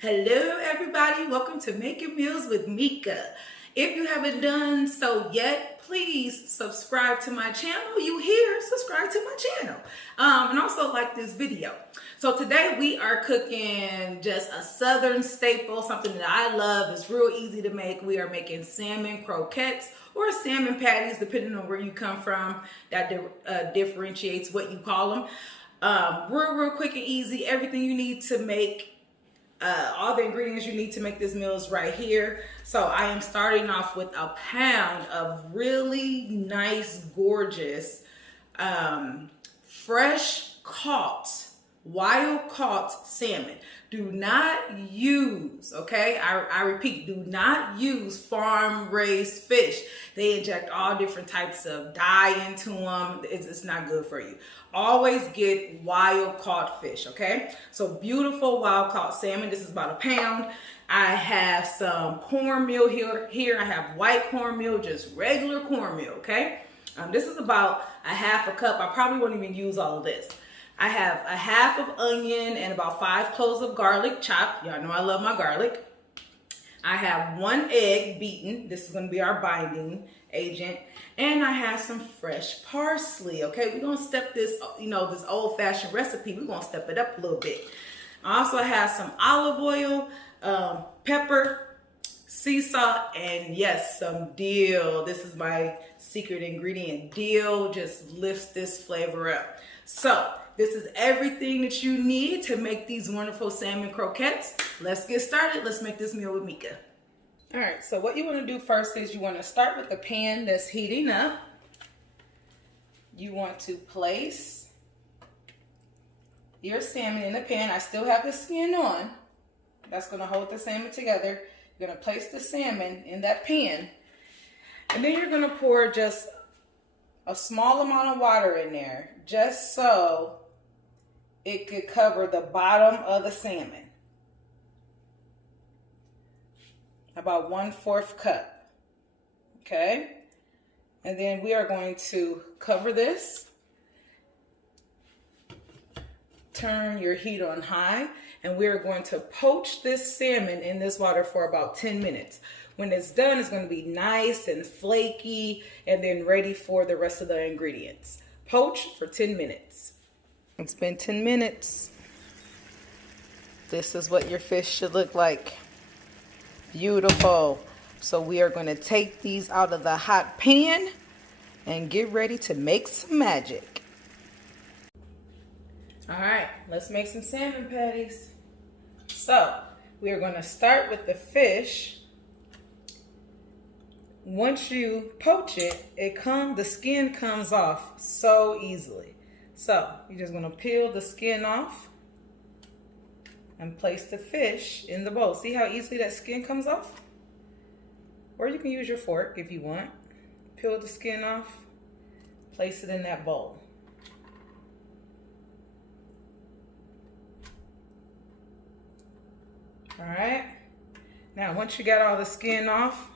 Hello everybody, welcome to Making Meals with Mika. If you haven't done so yet, please subscribe to my channel. You here, subscribe to my channel. And also like this video. So today we are cooking just a southern staple, something that I love. It's real easy to make. We are making salmon croquettes or salmon patties, depending on where you come from. That differentiates what you call them. Real quick and easy. Everything you need to make all the ingredients you need to make this meal is right here. So I am starting off with a pound of really nice, gorgeous, fresh caught, wild caught salmon. Do not use, okay? I repeat, do not use farm raised fish. They inject all different types of dye into them. It's not good for you. Always get wild caught fish, okay? So beautiful wild caught salmon. This is about a pound. I have some cornmeal here. I have white cornmeal, just regular cornmeal, okay? This is about a half a cup. I probably won't even use all of this. I have a half of onion and about 5 cloves of garlic chopped. Y'all know I love my garlic. I have 1 egg beaten. This is going to be our binding agent. And I have some fresh parsley, okay? We're going to step this, this old-fashioned recipe, we're going to step it up a little bit. I also have some olive oil, pepper, sea salt, and yes, some dill. This is my secret ingredient. Dill just lifts this flavor up. So this is everything that you need to make these wonderful salmon croquettes. Let's get started. Let's make this meal with Mika. All right, so what you want to do first is you want to start with the pan that's heating up. You want to place your salmon in the pan. I still have the skin on. That's going to hold the salmon together. You're going to place the salmon in that pan. And then you're going to pour just a small amount of water in there, just so it could cover the bottom of the salmon. About 1/4 cup, okay? And then we are going to cover this. Turn your heat on high, and we are going to poach this salmon in this water for about 10 minutes. When it's done, it's going to be nice and flaky and then ready for the rest of the ingredients. Poach for 10 minutes. It's been 10 minutes. This is what your fish should look like. Beautiful. So we are going to take these out of the hot pan and get ready to make some magic. All right, let's make some salmon patties. So we are going to start with the fish. Once you poach it, the skin comes off so easily. So you're just going to peel the skin off and place the fish in the bowl. See how easily that skin comes off? Or you can use your fork if you want. Peel the skin off, place it in that bowl. All right. Now, once you got all the skin off,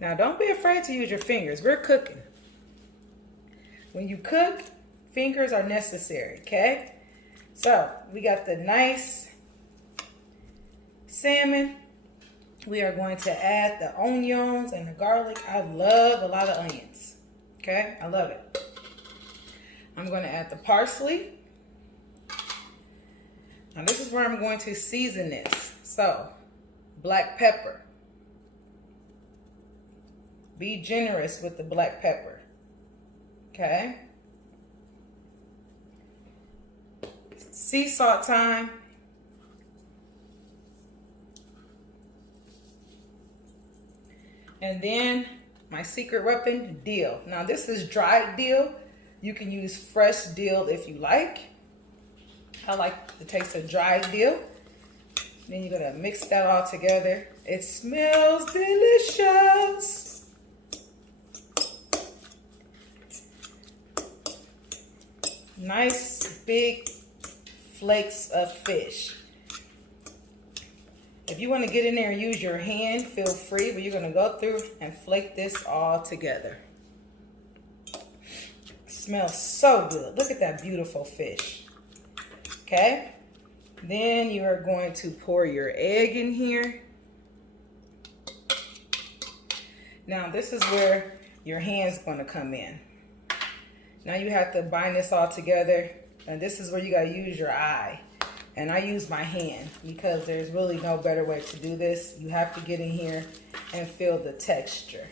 now don't be afraid to use your fingers. We're cooking. When you cook, fingers are necessary, okay? So we got the nice salmon. We are going to add the onions and the garlic. I love a lot of onions, okay? I love it. I'm going to add the parsley. Now this is where I'm going to season this. So, black pepper. Be generous with the black pepper, okay? Sea salt time. And then my secret weapon, dill. Now this is dried dill. You can use fresh dill if you like. I like the taste of dried dill. Then you're gonna mix that all together. It smells delicious. Nice big flakes of fish. If you want to get in there and use your hand, feel free, but you're going to go through and flake this all together. Smells so good. Look at that beautiful fish. Okay? Then you are going to pour your egg in here. Now this is where your hand's going to come in. Now you have to bind this all together, and this is where you got to use your eye. And I use my hand because there's really no better way to do this. You have to get in here and feel the texture.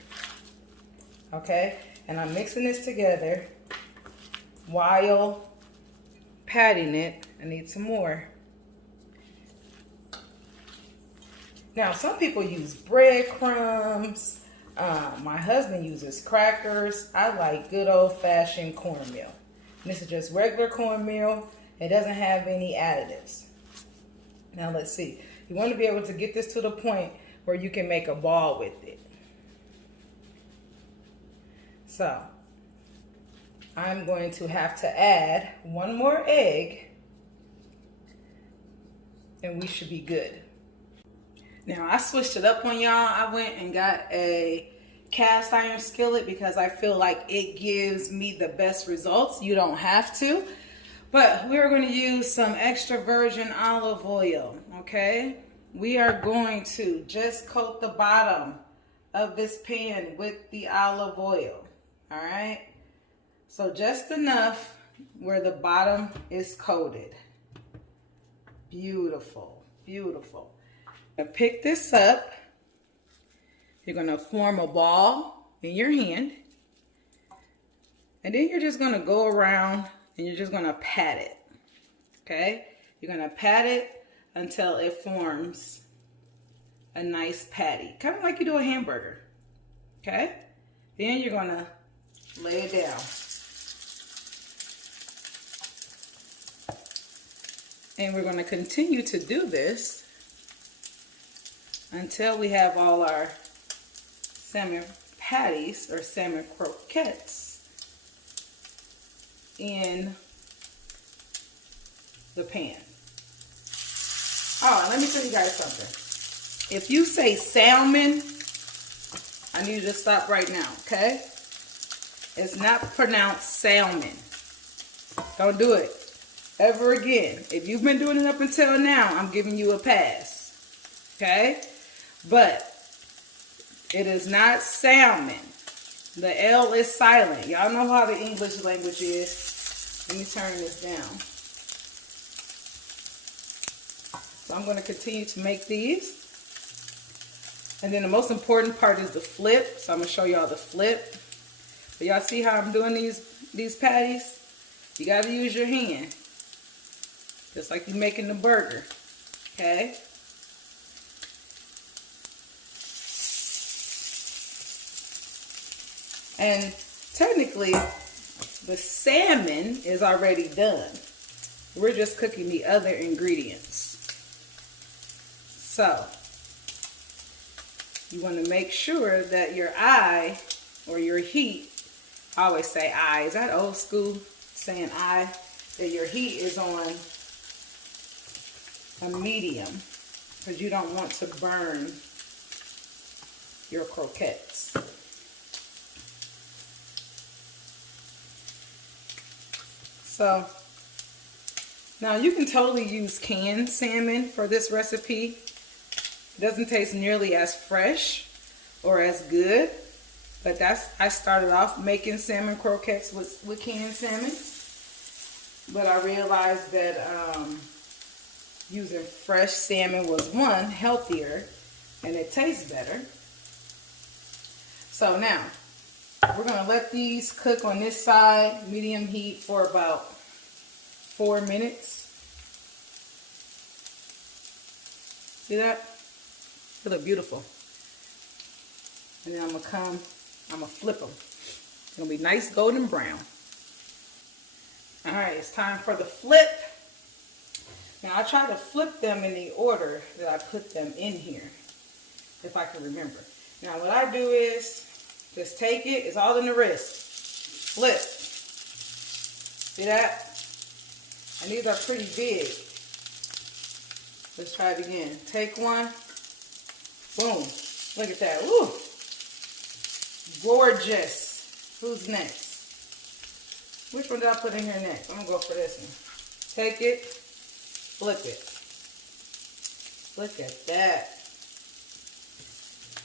Okay? And I'm mixing this together while patting it. I need some more. Now, some people use breadcrumbs. My husband uses crackers. I like good old-fashioned cornmeal. This is just regular cornmeal. It doesn't have any additives. Now, let's see. You want to be able to get this to the point where you can make a ball with it. So, I'm going to have to add one more egg, and we should be good. Now, I switched it up on y'all. I went and got a cast iron skillet because I feel like it gives me the best results. You don't have to. But we're going to use some extra virgin olive oil, okay? We are going to just coat the bottom of this pan with the olive oil, all right? So just enough where the bottom is coated. Beautiful, beautiful. Now pick this up. You're going to form a ball in your hand. And then you're just going to go around and you're just going to pat it, okay? You're going to pat it until it forms a nice patty, kind of like you do a hamburger, okay? Then you're going to lay it down. And we're going to continue to do this until we have all our salmon patties or salmon croquettes in the pan. Oh, and let me tell you guys something. If you say salmon, I need you to stop right now, okay? It's not pronounced salmon. Don't do it ever again. If you've been doing it up until now, I'm giving you a pass, okay? But it is not salmon. The L is silent. Y'all know how the English language is. Let me turn this down. So I'm going to continue to make these. And then the most important part is the flip. So I'm going to show y'all the flip. But y'all see how I'm doing these patties? You got to use your hand. Just like you're making the burger. Okay? And technically, the salmon is already done. We're just cooking the other ingredients. So, you want to make sure that your eye or your heat, I always say eye, is that old school saying eye? That your heat is on a medium because you don't want to burn your croquettes. So, now you can totally use canned salmon for this recipe. It doesn't taste nearly as fresh or as good, but I started off making salmon croquettes with canned salmon, but I realized that using fresh salmon was, one, healthier, and it tastes better. So now, we're going to let these cook on this side, medium heat, for about 4 minutes. See that? They look beautiful. And then I'm going to flip them. It's going to be nice golden brown. All right, it's time for the flip. Now, I try to flip them in the order that I put them in here, if I can remember. Now, what I do is just take it. It's all in the wrist. Flip. See that? And these are pretty big. Let's try it again. Take one. Boom. Look at that. Woo. Gorgeous. Who's next? Which one did I put in here next? I'm going to go for this one. Take it. Flip it. Look at that.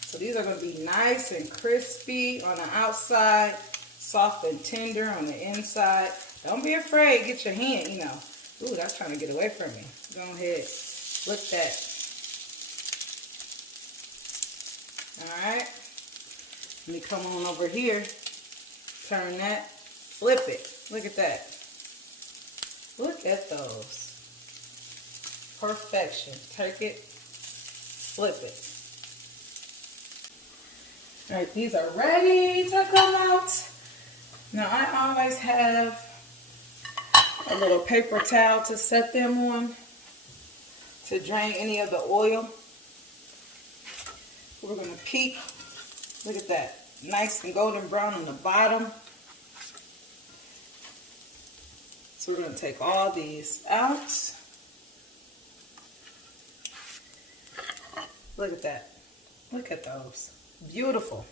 So these are going to be nice and crispy on the outside, soft and tender on the inside. Don't be afraid. Get your hand, you know. Ooh, that's trying to get away from me. Go ahead. Look at that. All right. Let me come on over here. Turn that. Flip it. Look at that. Look at those. Perfection. Take it. Flip it. All right, these are ready to come out. Now, I always have a little paper towel to set them on to drain any of the oil. We're going to peek. Look at that. Nice and golden brown on the bottom. So we're going to take all these out. Look at that. Look at those. Beautiful.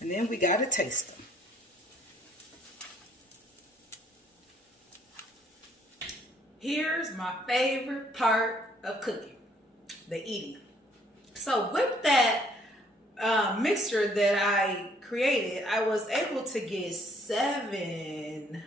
And then we got to taste them. Here's my favorite part of cooking, the eating. So with that mixture that I created, I was able to get 7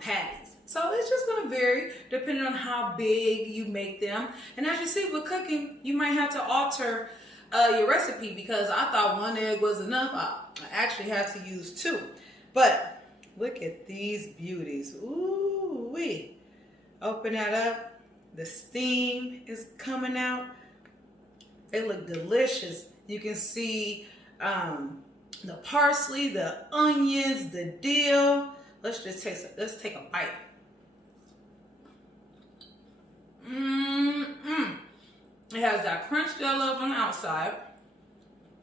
patties. So it's just going to vary depending on how big you make them. And as you see with cooking, you might have to alter your recipe because I thought 1 egg was enough. I actually had to use 2. But look at these beauties. Ooh wee. Open that up. The steam is coming out. They look delicious. You can see the parsley, the onions, the dill. Let's just taste it. Let's take a bite. It has that crunch that I love on the outside.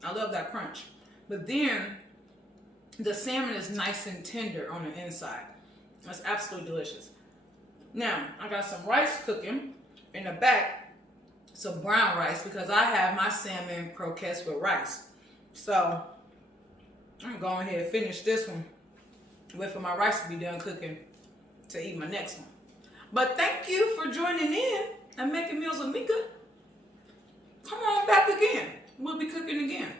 I love that crunch. But then the salmon is nice and tender on the inside. That's absolutely delicious. Now, I got some rice cooking in the back, some brown rice, because I have my salmon croquettes with rice. So, I'm going ahead and finish this one. Wait for my rice to be done cooking to eat my next one. But thank you for joining in and making meals with Mika. Come on back again. We'll be cooking again.